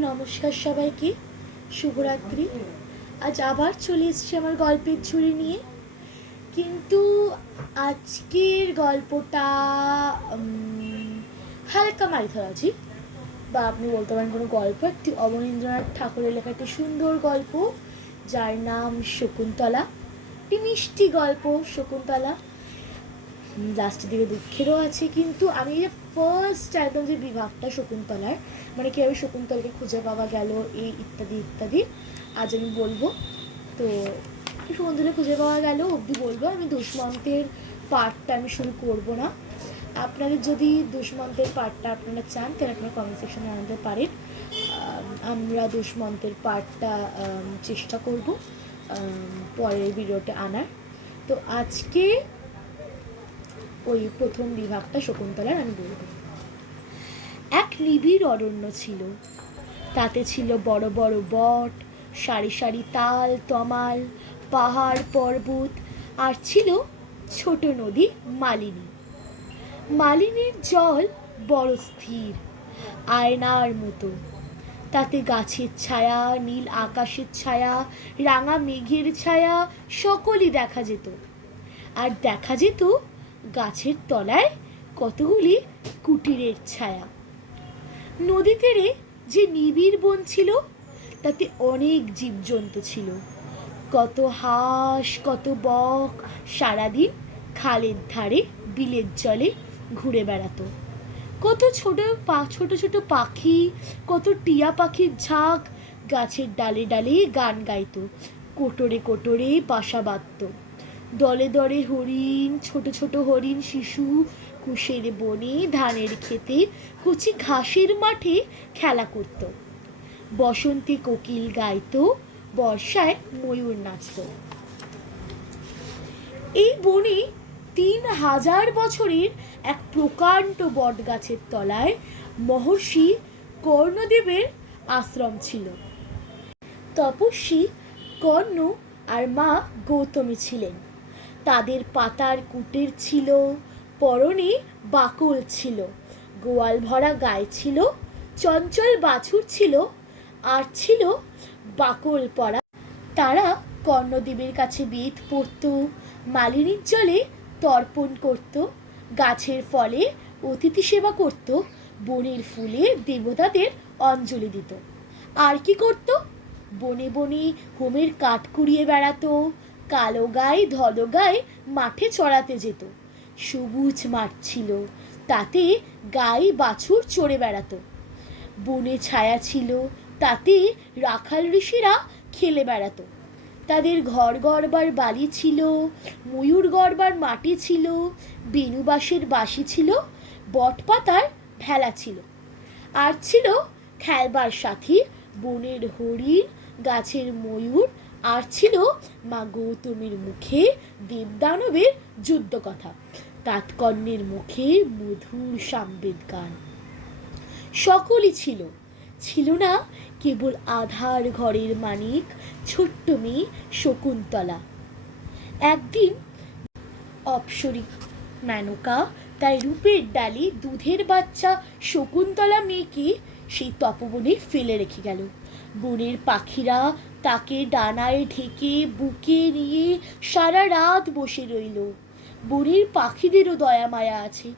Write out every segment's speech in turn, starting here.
নমস্কার সবাইকে, শুভরাত্রি। আজ আবার চলে এসেছি আমার গল্পের ঝুড়ি নিয়ে। কিন্তু আজকের গল্পটা হালকা মাইথোলজি, বা আপনি বলতে পারেন কোনো গল্প, একটি অবনীন্দ্রনাথ ঠাকুরের লেখা একটি সুন্দর গল্প যার নাম শকুন্তলা। একটি মিষ্টি গল্প শকুন্তলা। লাস্টের দিকে দুঃখেরও আছে, কিন্তু আমি যে ফার্স্ট একদম যে বিভাগটা শকুন্তলার, মানে কীভাবে শকুন্তলাকে খুঁজে পাওয়া গেল, এই ইত্যাদি ইত্যাদি আজ আমি বলবো। তো শকুন্তলা খুঁজে পাওয়া গেল অবধি বলবো। আমি দুষ্মন্তের পার্টটা আমি শুরু করব না। আপনাদের যদি দুষ্মন্তের পার্টটা আপনারা চান তাহলে আপনারা কমেন্ট সেকশনে আনতে পারেন। আমরা দুষ্মন্তের পার্টটা চেষ্টা করব পরের ভিডিওতে আনার। তো আজকে ওই প্রথম বিভাগটা শকুন্তলার আমি বলব। এক নিবিড় অরণ্য ছিল, তাতে ছিল বড় বড় বট, সারি সারি তাল তমাল, পাহাড় পর্বত, আর ছিল ছোট নদী মালিনী। মালিনীর জল বড় স্থির, আয়নার মতো। তাতে গাছের ছায়া, নীল আকাশের ছায়া, রাঙা মেঘের ছায়া সকলই দেখা যেত। আর দেখা যেত গাছের তলায় কতগুলি কুটিরের ছায়া। নদী তীরে যে নিবিড় বন ছিল, তাতে অনেক জীবজন্তু ছিল। কত হাঁস, কত বক সারাদিন খালের ধারে বিলের জলে ঘুরে বেড়াতো। কত ছোট ছোট পাখি, কত টিয়া পাখির ঝাঁক গাছের ডালে ডালে গান গাইতো, কোটরে কোটরে বাসা বাঁধত। দলে দলে হরিণ, ছোট ছোট হরিণ শিশু কুশের বনে, ধানের খেতে, কচি ঘাসের মাঠে খেলা করত। বসন্তে কোকিল গাইতো, বর্ষায় ময়ূর নাচত। এই বনে 3000 বছরের এক প্রকাণ্ড বট গাছের তলায় মহর্ষি কর্ণদেবের আশ্রম ছিল। তপস্বী কর্ণ আর মা গৌতমী ছিলেন। তাদের পাতার কুটির ছিল, পরনে বাকল ছিল, গোয়াল ভরা গায়ে ছিল, চঞ্চল বাছুর ছিল, আর ছিল বাকল পরা। তারা কর্ণদেবের কাছে বেদ পড়ত, মালিনীর জলে তর্পণ করত, গাছের ফলে অতিথি সেবা করত, বনের ফুলে দেবতাদের অঞ্জলি দিত। আর কি করত? বনে বনে হোমের কাঠ কুড়িয়ে বেড়াতো, কালো গায়ে ধলো গায়ে মাঠে চড়াতে যেত। সবুজ মাঠ ছিল, তাতে গাই বাছুর চড়ে বেড়াতো। বনে ছায়া ছিল, তাতে রাখাল ঋষিরা খেলে বেড়াতো। তাদের ঘর গড়বার বালি ছিল, ময়ূর গড়বার মাটি ছিল, বেণুবাসের বাঁশি ছিল, বটপাতার ভেলা ছিল। আর ছিল খেলবার সাথী, বনের হরিণ, গাছের ময়ূর, আর ছিল মা গৌতমীর মুখে দেবদানবের যুদ্ধ কথা, তাৎকর্ণের মুখে মধুর সামবেদ গান। সকলই ছিল, ছিল না কেবল আধার ঘরের মানিক ছোট্ট মেয়ে শকুন্তলা। একদিন অপ্সরী মেনকা তাই রূপের ডালি দুধের বাচ্চা শকুন্তলা মেয়েকে সেই তপবনে ফেলে রেখে গেল। বনের পাখিরা তাকে ডানায় ঢেকে বুকে নিয়ে সারা রাত বসে রইল। বনের পাখিদেরও দয়া মায়া আছে,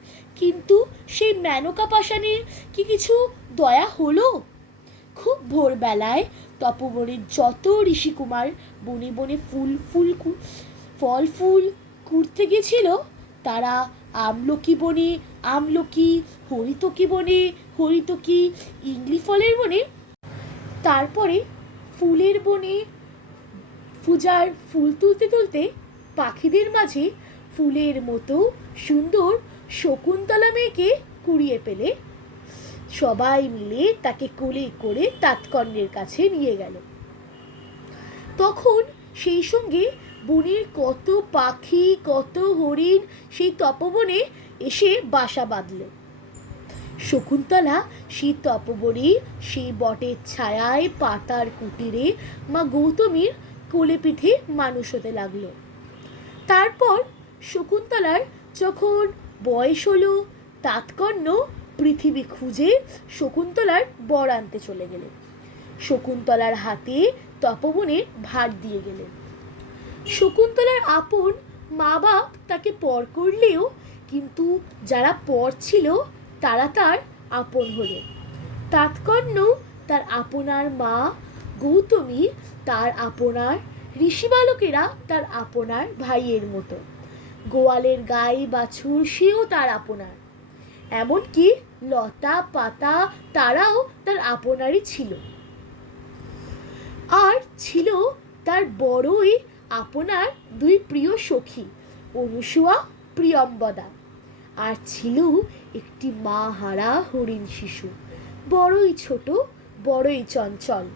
কিন্তু সেই মেনকা পাষাণের কি কিছু দয়া হলো? খুব ভোরবেলায় তপবনের যত ঋষিকুমার বনে বনে ফল ফুল কুড়তে গেছিল, তারা আমলকি বনে আমলকি, হরিতকি বনে হরিতকি, ইংলি ফলের বনে, তারপরে ফুলের বনে পূজার ফুল তুলতে তুলতে পাখিদের মাঝে ফুলের মতো সুন্দর শকুন্তলা মেয়েকে কুড়িয়ে পেলে সবাই মিলে তাকে কোলে করে তাৎকর্ণের কাছে নিয়ে গেল। তখন সেই সঙ্গে বনের কত পাখি, কত হরিণ সেই তপবনে এসে বাসা বাঁধল। শকুন্তলা সেই তপবনে, সেই বটের ছায়ায়, পাতার কুটিরে মা গৌতমীর কোলে পিঠে মানুষ হতে লাগলো। তারপর শকুন্তলার যখন বয়স হলো, তাৎকর্ণ পৃথিবী খুঁজে শকুন্তলার বর আনতে চলে গেলেন। শকুন্তলার হাতে তপবনের ভার দিয়ে গেলেন। শকুন্তলার আপন মা বাপ তাকে পর করলেও কিন্তু যারা পর ছিল তারা তার আপন হলো। তাৎকর্ণ তার আপনার মা গৌতমী তার আপনার, ঋষি বালকেরা তার আপনার ভাইয়ের মতো, গোয়ালের গাই বাছুর সেও তার আপনার, এমনকি লতা পাতা তারাও তার আপনারই ছিল। আর ছিল তার বড়ই আপনার দুই প্রিয় সখী, অনুসুয়া, প্রিয়ম্বদা। আর ছিল একটি মা হারা হরিণ শিশু, বড়ই ছোট, বড়ই চঞ্চল।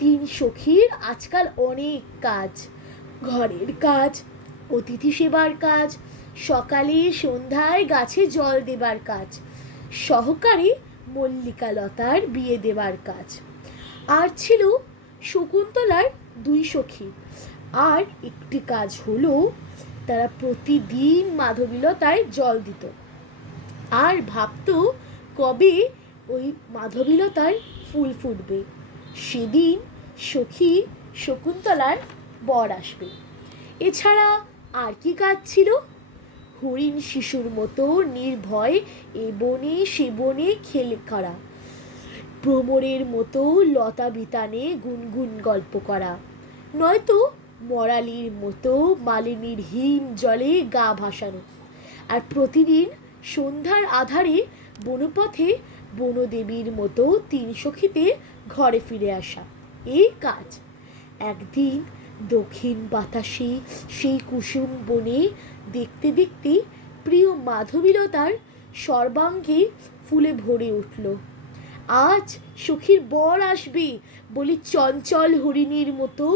তিন সখীর আজকাল অনেক কাজ, ঘরের কাজ, অতিথি সেবার কাজ, সকালে সন্ধ্যায় গাছে জল দেবার কাজ, সহকারে মল্লিকা লতার বিয়ে দেবার কাজ। আর ছিল শকুন্তলার দুই সখী আর একটি কাজ হলো তারা প্রতিদিন মাধবীলতায় জল দিত আর ভাবতো কবে ওই মাধবীলতার ফুল ফুটবে, সেদিন সখী শকুন্তলার বর আসবে। এছাড়া আর কি কাজ ছিল? হরিণ শিশুর মতো নির্ভয় এ বনে সে বনে খেলে করা, ভ্রমরের মতো লতা বিতানে গুনগুন গল্প করা, নয়তো মরালির মতো মালিনীর হিম জলে গা ভাসানো, আর প্রতিদিন সন্ধ্যার আধারে বনপথে বনদেবীর মতো তিন সখীতে ঘরে ফিরে আসা। এই কাজ। একদিন দক্ষিণ বাতাসে সেই কুসুম বনে দেখতে দেখতে প্রিয় মাধবীলতার সর্বাঙ্গে ফুলে ভরে উঠল। আজ সখীর বর আসবে বলে চঞ্চল হরিণীর মতো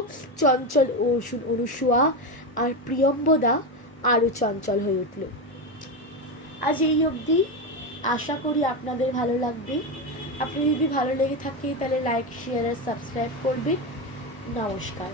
চঞ্চল অনুসুয়া আর প্রিয়ম্বদা আরও চঞ্চল হয়ে উঠল। আজ এই অবধি, আশা করি আপনাদের ভালো লাগবে। আপনি যদি ভালো লেগে থাকে তাহলে লাইক, শেয়ার আর সাবস্ক্রাইব করবেন। নমস্কার।